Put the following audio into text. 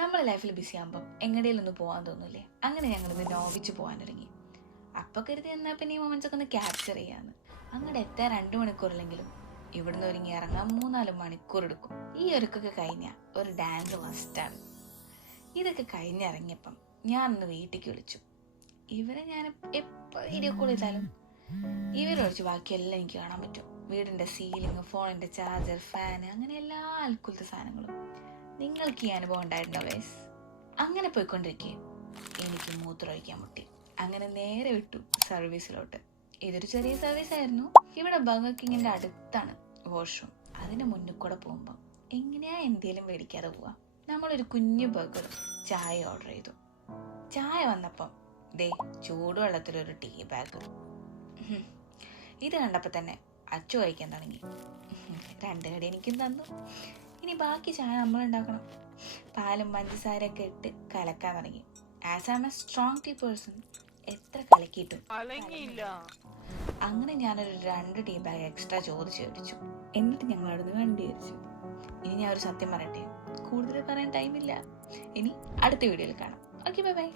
നമ്മളെ ലൈഫിൽ ബിസി ആകുമ്പം എങ്ങടേലും ഒന്ന് പോകാൻ തോന്നില്ലേ? അങ്ങനെ ഇന്ന് നോവിച്ച് പോകാൻ തുടങ്ങി. അപ്പൊ കരുതി എന്നാ പിന്നെ ഈ മൊമെന്റ്സ് ഒക്കെ ഒന്ന് ക്യാപ്ചർ ചെയ്യാന്ന്. അങ്ങോട്ട് എത്താൻ രണ്ടു മണിക്കൂറില്ലെങ്കിലും ഇവിടുന്ന് ഒരുങ്ങി ഇറങ്ങാൻ മൂന്നാൽ മണിക്കൂർ എടുക്കും. ഈ ഒരുക്കൊക്കെ കഴിഞ്ഞ ഒരു ഡാൻസ് മസ്റ്റാണ് ഇതൊക്കെ കഴിഞ്ഞിറങ്ങിയപ്പം ഞാനൊന്ന് വീട്ടിലേക്ക് വിളിച്ചു. ഇവരെ ഞാൻ എപ്പോൾ വീഡിയോ കോൾ ചെയ്താലും ഇവരൊഴിച്ച് ബാക്കിയെല്ലാം എനിക്ക് കാണാൻ പറ്റും. വീടിന്റെ സീലിംഗ് ഫോണിന്റെ ചാർജർ ഫാൻ അങ്ങനെ എല്ലാ അൽക്കുലത്തെ സാധനങ്ങളും. നിങ്ങൾക്ക് ഈ അനുഭവം ഉണ്ടായിരുന്നോ ഗൈസ് അങ്ങനെ പോയിക്കൊണ്ടിരിക്കുകയും എനിക്ക് മൂത്രമൊഴിക്കാൻ മുട്ടി. അങ്ങനെ നേരെ വിട്ടു സർവീസിലോട്ട്. ഇതൊരു ചെറിയ സർവീസ് ആയിരുന്നു ഇവിടെ ബർഗർ അടുത്താണ് വാഷ്റൂം അതിന് മുന്നിൽ കൂടെ പോകുമ്പോൾ എങ്ങനെയാ എന്തേലും മേടിക്കാതെ പോവാ? നമ്മളൊരു കുഞ്ഞു ബർഗർ ചായ ഓർഡർ ചെയ്തു. ചായ വന്നപ്പം ദേ ചൂടുവെള്ളത്തിലൊരു ടീ ബാഗ്. ഇത് കണ്ടപ്പോൾ തന്നെ അച്ചു കഴിക്കാൻ തുടങ്ങി. രണ്ട് കടി എനിക്കും തന്നു. ഇനി ബാക്കി ചായ നമ്മൾ ഉണ്ടാക്കണം പാലും പഞ്ചസാരയൊക്കെ ഇട്ട് കലക്കാൻ തുടങ്ങി. As I'm a strong tea person എത്ര കലക്കിയിട്ടും. അങ്ങനെ ഞാനൊരു രണ്ട് ടീ ബാഗ് എക്സ്ട്രാ ചോദിച്ചു മേടിച്ചു. എന്നിട്ട് ഞങ്ങൾ അവിടുന്ന് വണ്ടി വെച്ചു ഇനി ഞാൻ ഒരു സത്യം പറയട്ടെ? കൂടുതൽ പറയാൻ ടൈമില്ല ഇനി അടുത്ത വീഡിയോയിൽ കാണാം. Okay bye bye